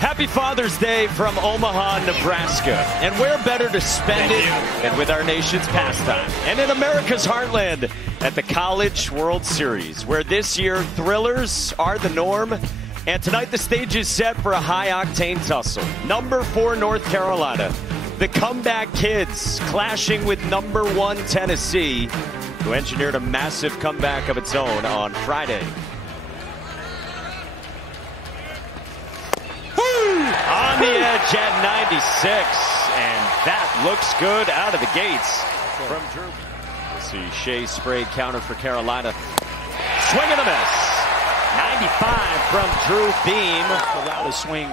Happy Father's Day from Omaha, Nebraska. And where better to spend it than with our nation's pastime. And in America's heartland at the College World Series, where this year thrillers are the norm. And tonight the stage is set for a high-octane tussle. Number 4 North Carolina, the comeback kids clashing with number 1 Tennessee, who engineered a massive comeback of its own on Friday. On the edge at 96, and that looks good out of the gates from Drew. We'll see Shea Sprague counter for Carolina. Swing and a miss. 95 from Drew Beam. The loudest swing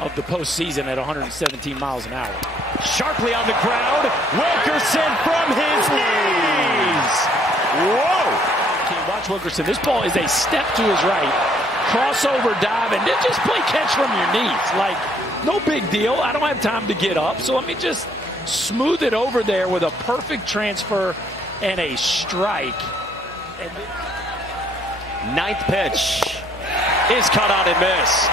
of the postseason at 117 miles an hour. Sharply on the ground. Wilkerson from his knees. Whoa. Okay, watch Wilkerson. This ball is a step to his right. Crossover dive, and then just play catch from your knees. Like, no big deal. I don't have time to get up, so let me just smooth it over there with a perfect transfer and a strike. And ninth pitch is cut out and missed.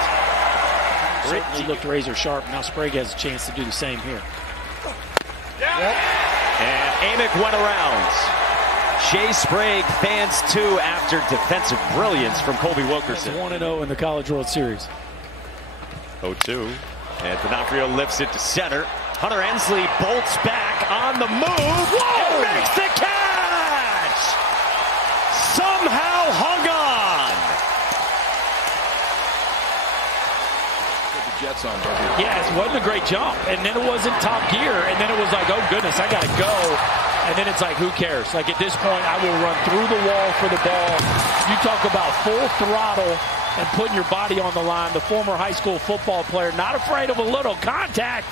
Certainly looked razor sharp. Now Sprague has a chance to do the same here. And Amick went around. Shea Sprague fans two after defensive brilliance from Colby Wilkerson. 1-0 in the College World Series. 0-2. And D'Onofrio lifts it to center. Hunter Ensley bolts back on the move. Whoa! And makes the catch! Somehow hung on. The Jets on. Yes, it wasn't a great jump. And then it wasn't top gear. And then it was like, oh goodness, I gotta go. And then it's like, who cares? Like, at this point, I will run through the wall for the ball. You talk about full throttle and putting your body on the line. The former high school football player, not afraid of a little contact.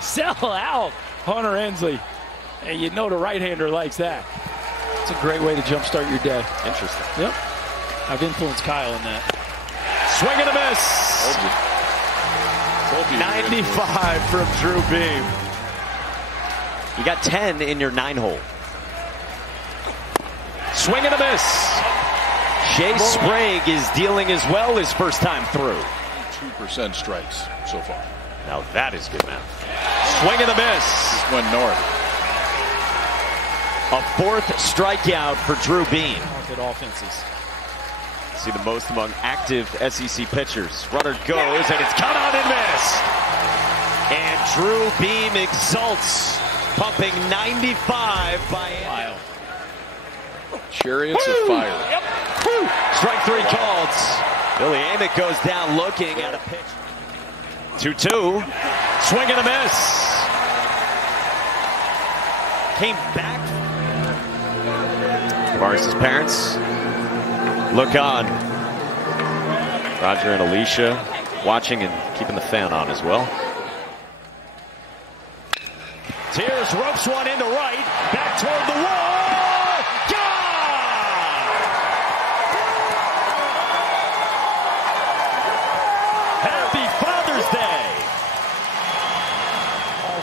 Sell out, Hunter Ensley. And you know the right-hander likes that. It's a great way to jumpstart your day. Interesting. Yep. I've influenced Kyle in that. Swing and a miss. 95 from Drew Beam. You got 10 in your 9-hole. Swing and a miss. Shea Sprague is dealing as well his first time through. 2% strikes so far. Now that is good math. Swing and a miss. Just went north. A 4th strikeout for Drew Beam. Good offenses. See the most among active SEC pitchers. Runner goes and it's cut out and missed. And Drew Beam exults. Pumping 95 by Amick. Chariots of fire. Yep. Strike 3 called. Billy Amick goes down looking at a pitch. 2-2. Swing and a miss. Came back. Tavares' parents look on. Roger and Alicia watching and keeping the fan on as well. Tears ropes one into right, back toward the wall. Gone! Happy Father's Day.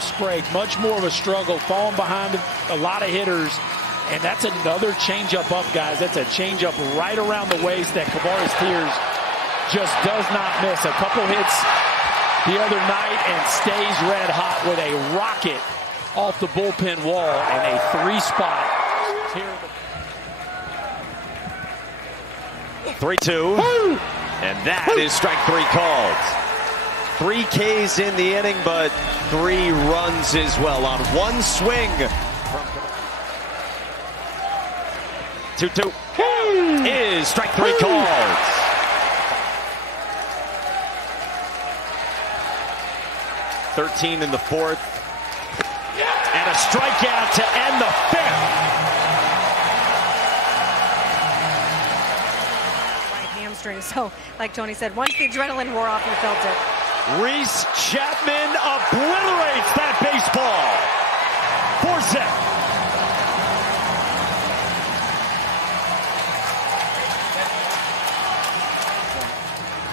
Sprague, much more of a struggle, falling behind a lot of hitters. And that's another changeup up, guys. That's a changeup right around the waist that Tavares Tears just does not miss. A couple hits the other night and stays red hot with a rocket off the bullpen wall and a 3-spot. 3-2. And that is strike 3 called. 3 Ks in the inning, but 3 runs as well on one swing. 2-2 is strike 3 called. 13 in the 4th. And a strikeout to end the 5th. Right hamstring. So, like Tony said, once the adrenaline wore off, you felt it. Reese Chapman obliterates that baseball.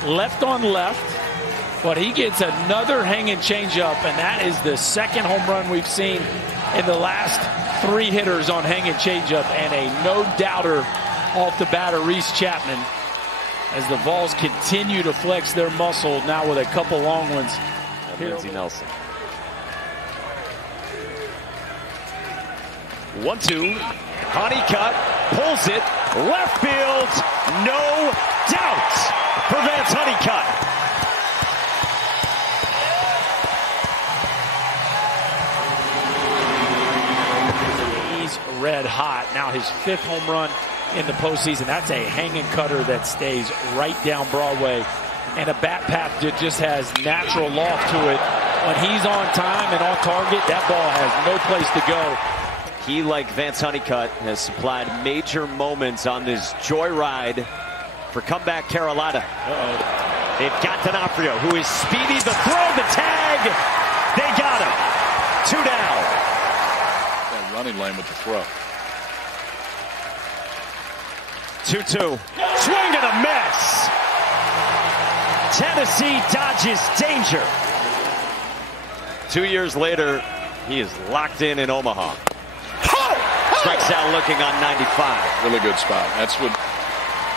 4-7. Left on left. But he gets another hanging changeup, and that is the 2nd home run we've seen in the last 3 hitters on hanging changeup, and a no-doubter off the batter, Reese Chapman. as the Vols continue to flex their muscle now with a couple long ones. And Lindsey Nelson. 1-2. Honeycutt pulls it. Left field. No doubt for Vance Honeycutt. He's red hot. Now his 5th home run in the postseason. That's a hanging cutter that stays right down Broadway. And a bat path that just has natural loft to it. When he's on time and on target, that ball has no place to go. He, like Vance Honeycutt, has supplied major moments on this joyride for comeback Carolina. They've got D'Onofrio, who is speedy. The throw, the tag. They got him. 2 down. That running lane with the throw. 2-2. Swing and a miss. Tennessee dodges danger. 2 years later, he is locked in Omaha. Strikes out looking on 95. Really good spot. That's what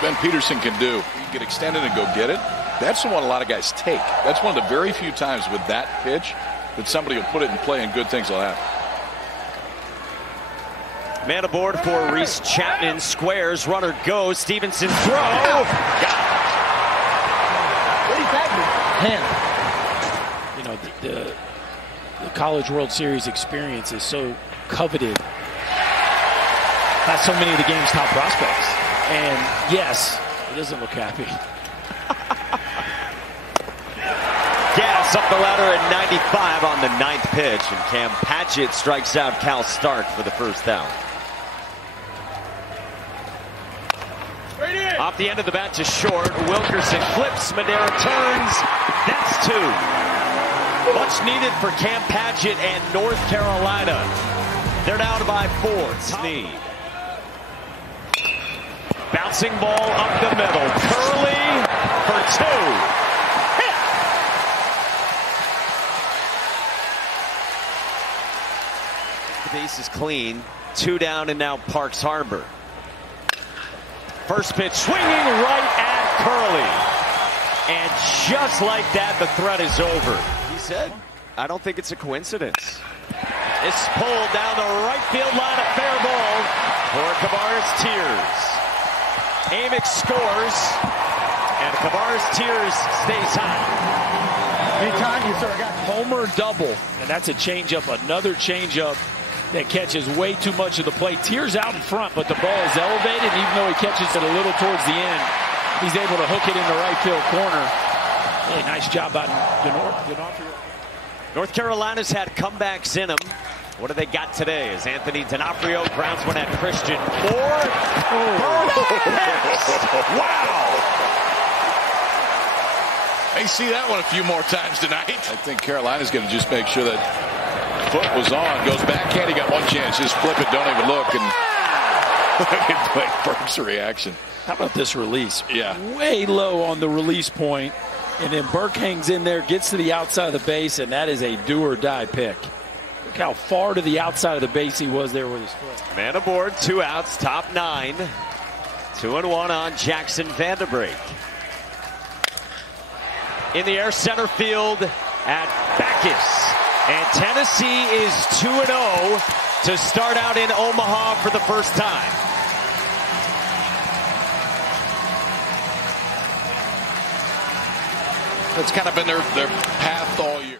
Ben Peterson can do. You get extended and go get it. That's the one a lot of guys take. That's one of the very few times with that pitch that somebody will put it in play and good things will happen. Man aboard for Reese Chapman. Squares. Runner goes. Stevenson throw. Got it. You know, the College World Series experience is so coveted by so many of the game's top prospects. And yes, he doesn't look happy. Gas up the ladder at 95 on the 9th pitch. And Cam Patchett strikes out Cal Stark for the first down. Off the end of the bat to short. Wilkerson flips. Madera turns. That's 2. Much needed for Cam Patchett and North Carolina. They're down by 4. Snead. Bouncing ball up the middle. Curley for 2. Hit. The base is clean. 2 down and now Parks Harbor. First pitch swinging right at Curley. And just like that, the threat is over. He said, I don't think it's a coincidence. It's pulled down the right field line, a fair ball for Kavares Tears. Amick scores, and Kavares Tears stays high. Anytime you sort of got homer double, and that's a changeup, another changeup that catches way too much of the play. Tears out in front, but the ball is elevated. Even though he catches it a little towards the end, he's able to hook it in the right field corner. Really nice job by D'Onofrio. North Carolina's had comebacks in them. What do they got today? As Anthony D'Onofrio grounds one at Christian Moore. Wow! May see that one a few more times tonight. I think Carolina's going to just make sure that foot was on. Goes backhand. He got one chance. Just flip it. Don't even look. And look at Burke's reaction. How about this release? Yeah. Way low on the release point. And then Burke hangs in there, gets to the outside of the base, and that is a do-or-die pick. Look how far to the outside of the base he was there with his foot. Man aboard, 2 outs, top 9. 2-1 on Jackson Vanderbrake. In the air, center field at Backus. And Tennessee is 2-0 to start out in Omaha for the first time. That's kind of been their path all year.